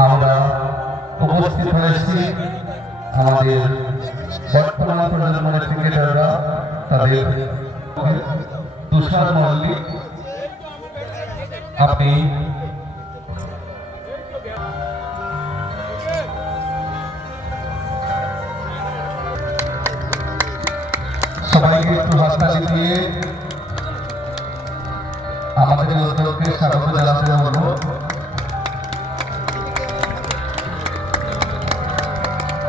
আমরা উপস্থিত হয়েছি আমাদের বর্তমান প্রজন্মের ক্রিকেটাররা তাদের তুষার মল্লিক, আপনি সবাইকে একটু হাততালি দিয়ে আমাদের উদ্যোগকে স্বাগত জানাতে বলবো।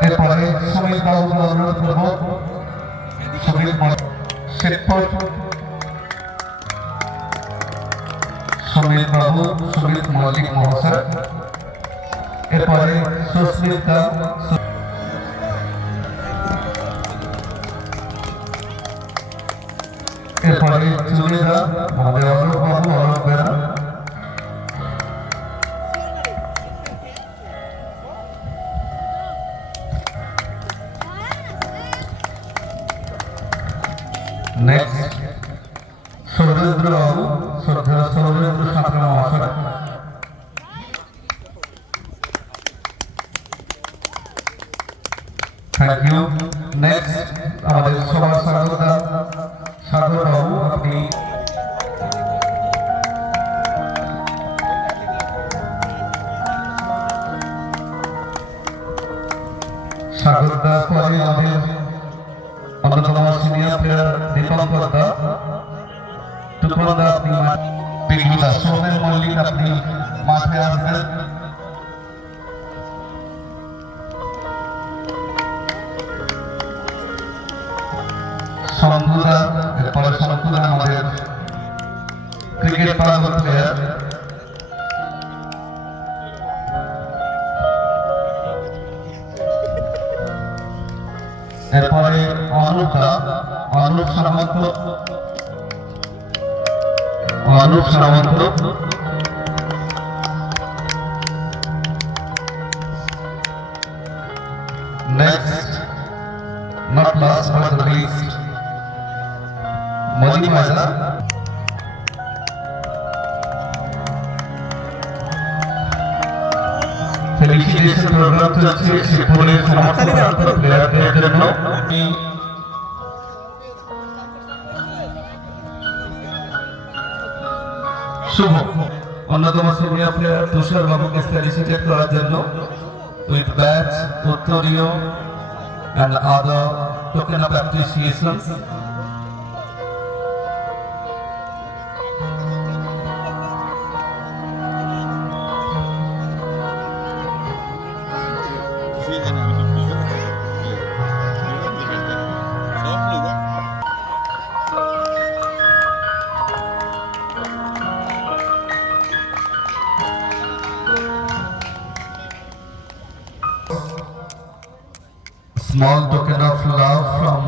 এরপরে সুমিত বাবুকে অনুরোধ করবো, সুমিত শেখপুর, সুমিত বাবু, সুমিত মল্লিক মহাশয়। এরপরে সুস্মিতা, এরপরে চুড়িদা আমাদের অরূপ বাবু, অরূপ বেরা। নেক্সট সৌরেন্দ্র বাবু, সৌরেন্দ্র সাঁতরা মহাশয়। Thank you. নেক্সট আমাদের সবার স্বাগতা সাগর বাবু, আপনি স্বাগতা। পরে আমাদের অন্যতম সিনিয়র প্লেয়ার দীপঙ্কর দা, টুকরো দা, আপনি পিকু দা, সৌমেন মল্লিক আপনি মাঠে আসবেন। শঙ্কুদা, এরপরে শঙ্কুদা আমাদের ক্রিকেট পাগল প্লেয়ার। এরপরে অনুপদা, Anup Samanta, Anup Samanta. Next not last but the least Manimala. Felicitation programme চলছে শিবপুরের সমস্ত প্লেয়ারদের জন্য। শুভ অন্যতম সিনিয়র প্লেয়ার তুষার বাবুকে ফেলিসিটেট করার জন্য উইথ ব্যাচ, উত্তরীয় and other token of appreciation. Small token of love from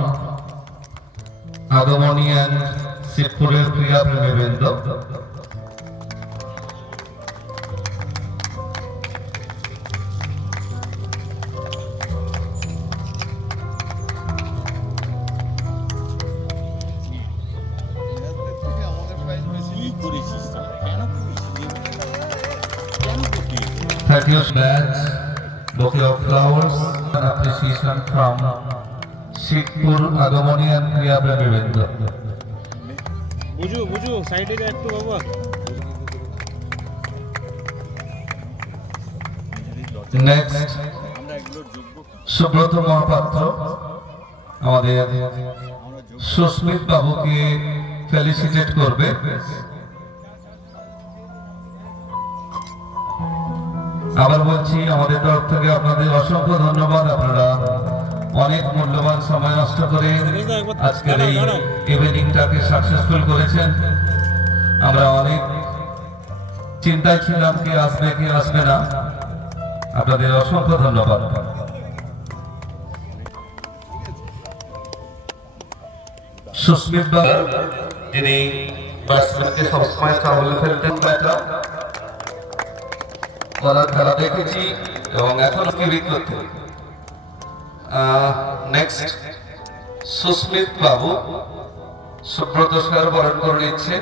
Agamoni and Sitpurer Kriya Premibend. Thank you, badge, bouquet of flowers, and appreciation from Shikpur, Agamoni and Kriya Premibend. বুঝু সাইডে যা একটু বাবা। Next Subrata Mahapatra আমাদের সুস্মিত বাবুকে felicitate করবে। আবার বলছি, আমাদের তরফ থেকে আপনাদের অসংখ্য ধন্যবাদ। আপনারা অনেক মূল্যবান সময় নষ্ট করে আজকের এই ইভেনিংটাকে সাকসেসফুল করেছেন। আমরা অনেক চিন্তায় ছিলাম কে আসবে কে আসবে না। আপনাদের অসংখ্য ধন্যবাদ। সুস্মিত বাবু, যিনি ব্যাটসম্যানকে সবসময় ট্রাবলে ফেলতেন, খেলা দেখেছি এবং এখন ক্রিকেট করতে। নেক্সট সুস্মিত বাবু সুব্রত স্যার বরণ করে নিচ্ছে।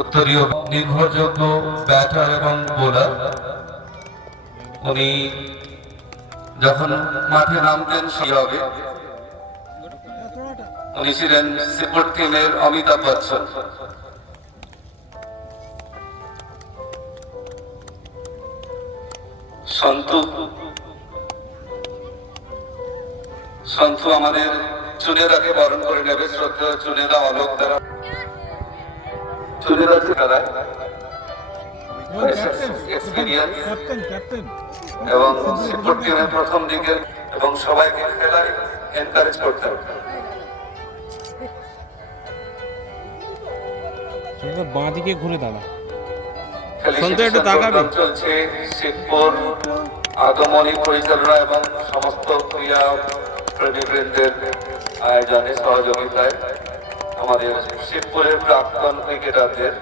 উত্তরীয় নির্ভরযোগ্য ব্যাটার এবং বোলার। উনি যখন মাঠে নামতেন সেই হবে উনি ছিলেন শ্রীপুর টিমের অমিতাভ বচ্চন। সন্তু আমাদের চুনেদাকে বরণ করে নেবে। শ্রদ্ধা চুনেদা অলোক দ্বারা চুনেদা ঠিকাদায় এক্সপিরিয়েন্স এবং শ্রীপুর টিমের প্রথম দিকের এবং সবাইকে খেলায় এনকারেজ করতে হবে। বাঁ দিকে ঘুরে দাঁড়া চলছে শিবপুর আগমনী পরিচালনা এবং সমস্ত ক্রীড়া প্রেমীবৃন্দের আয়োজনে সহযোগিতায় আমাদের শিবপুরের প্রাক্তন ক্রিকেটারদের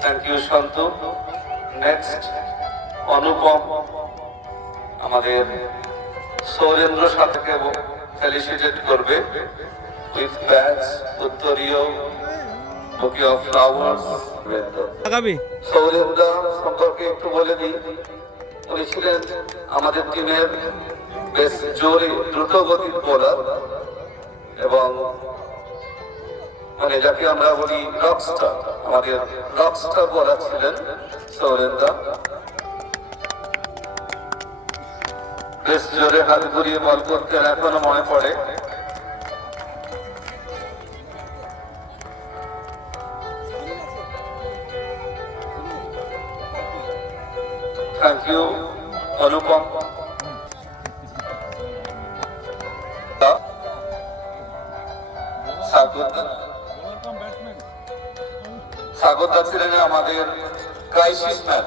থ্যাংক ইউ সন্তু। নেক্সট অনুপম আমাদের সৌরেন্দ্র সাথে ফেলিসিটেট করবে উইথ ব্যাচ উত্তরীয় বুকে অফ ফ্লাওয়ার্স। সৌরেন্দ্র সম্পর্কে একটু বলে দিই, উনি ছিলেন আমাদের টিমের বেশ জোরে দ্রুত গতির বোলার এবং মানে যাকে আমরা বলি রকস্টার, আমাদের রকস্টার বোলার ছিলেন সৌরেন্দ্র। বেশ জোরে হাত ঘুরিয়ে বল করতেন, এখনো মনে পড়ে। থ্যাংক ইউ অনুপম। সাগরদা ছিলেন আমাদের ক্রাইসিস ম্যান,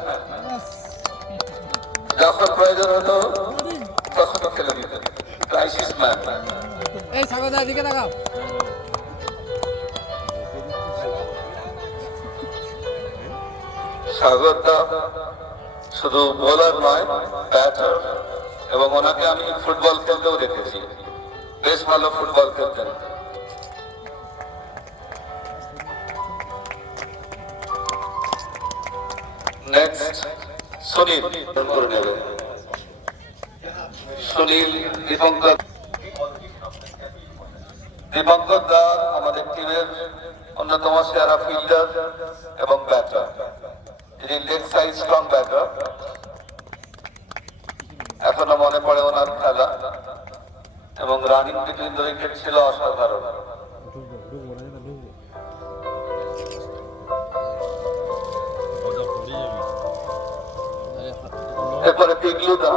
যখন প্রয়োজন হতো তখন খেলে দিতেন। Crisis man. এই সাগরদা দিকে তাকাও। সাগরদা শুধু বোলার নয়, ব্যাটার, এবং ওনাকে আমি ফুটবল খেলতেও দেখেছি, বেশ ভালো ফুটবল খেলতেন। নেক্সট সুনীল করে নেবে। সুনীল দীপঙ্কর দা আমাদের টিমের অন্যতম সেরা ফিল্ডার এবং ব্যাটার। তিনি লেগ সাইড স্ট্রং ব্যাটার। এখনো মনে পড়ে ওনার খেলা এবং রানিং বিটুইন দ্য উইকেট ছিল অসাধারণ। এরপরে পিগলুদা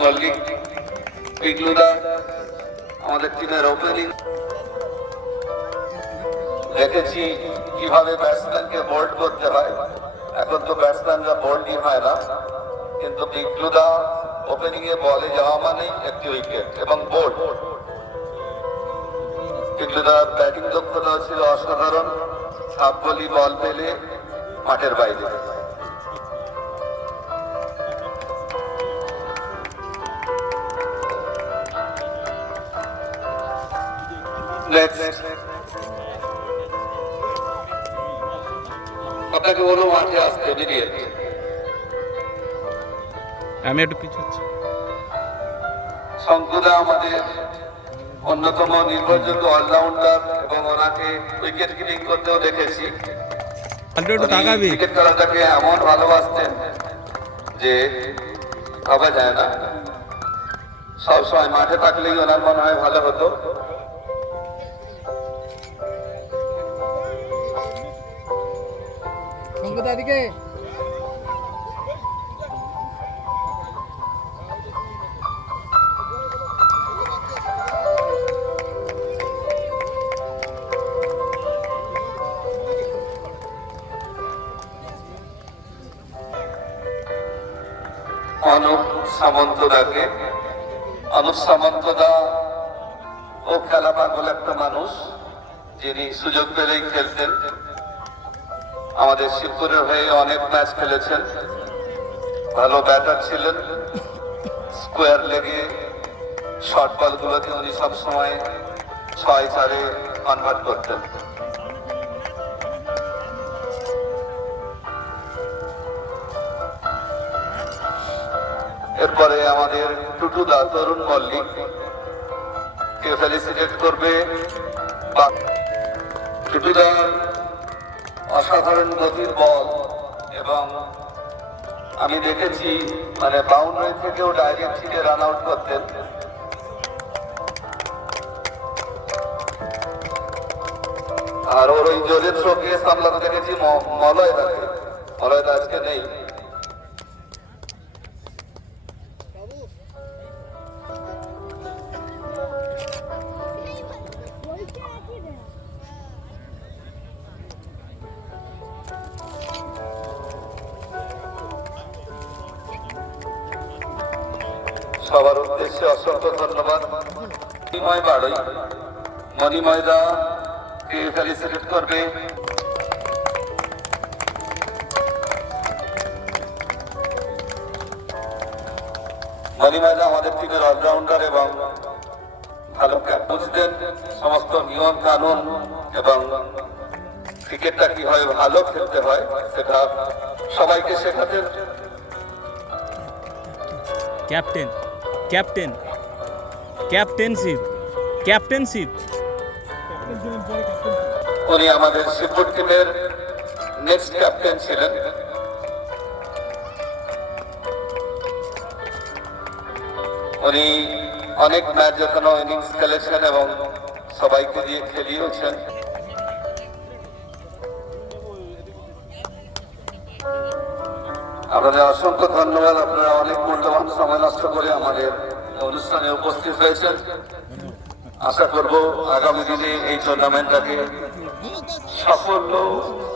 মল্লিক। পিগলুদা আমাদের টিমের ওপেনিং। দেখেছি কিভাবে ব্যাটসম্যানকে বোল্ড করতে হয়। এখন তো ব্যাটসম্যানরা বোল্ডই হয় না, কিন্তু পিগলুদা ওপেনিং এ বলে যাওয়া মানেই একটি উইকেট এবং বোল্ড। পিগলুদার ব্যাটিং দক্ষতা ছিল অসাধারণ, হাফ গলি বল পেলে মাঠের বাইরে। আপনাকে বলো মাঠে আসতে বেরিয়ে। আমি একটু পিছাচ্ছি। শঙ্কুদা আমাদের অন্যতম নির্ভরযোগ্য অলরাউন্ডার এবং ওনাকে উইকেট কিপিং করতেও দেখেছি। ক্রিকেট খেলাটাকে এমন ভালোবাসতেন যে ভাবা যায় না। সবসময় মাঠে থাকলেই ওনার মনে হয় ভালো হতো। দিকে অনুপ সামন্তদাকে। অনুপ সামন্তদা ও খেলা পাগল একটা মানুষ, যিনি সুযোগ পেলেই খেলতেন। আমাদের শিবপুরের হয়ে অনেক ম্যাচ খেলেছেন। ভালো ব্যাটার ছিলেন, স্কোয়ার লেগে শর্ট বলগুলোকে উনি সবসময় 6-4-এ কনভার্ট করতেন। এরপরে আমাদের টুটুদা তরুণ মল্লিক কে ফেলিসিটেট করবে। টুটুদার অসাধারণ গতির বল এবং আমি দেখেছি মানে বাউন্ডারি থেকেও ডাইরেক্ট হিটে রান আউট করতেন। আর ওর ওই জোরের থ্রোকে সামলাতে দেখেছি মলয়দাকে। মলয়দা আজকে নেই। সবার উদ্দেশ্যে অসংখ্য ধন্যবাদ। মণিময় বাড়ই, মণিময়দা কে ফেলিসিটেট করবে। মণিময়দা আমাদের টিমের অলরাউন্ডার এবং ভালো বুঝতেন সমস্ত নিয়ম কানুন এবং ক্রিকেটটা কিভাবে ভালো খেলতে হয় সেটা সবাইকে শেখাতেন। ক্যাপ্টেন ক্যাপ্টেন ক্যাপ্টেনশিপ ক্যাপ্টেনশিপ উনি আমাদের শিবপুর টিমের নেক্সট ক্যাপ্টেন ছিলেন। উনি অনেক ম্যাচ জেতানো ইনিংস খেলেছেন এবং সবাইকে দিয়ে খেলিয়েছেন। আপনাদের অসংখ্য ধন্যবাদ। আপনারা অনেক মূল্যবান সময় নষ্ট করে আমাদের অনুষ্ঠানে উপস্থিত হয়েছেন। আশা করব আগামী দিনে এই টুর্নামেন্টটাকে সাফল্য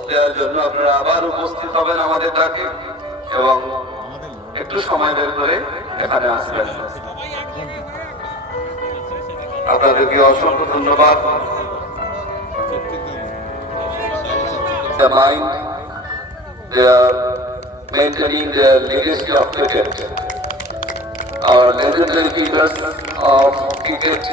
দেওয়ার জন্য আপনারা আবার উপস্থিত হবেন আমাদের ডাকে এবং একটু সময় বের করে এখানে আসবেন। আপনাদেরকে অসংখ্য ধন্যবাদ। The mind, they are maintaining their legacy of cricket. Our legendary figures of cricket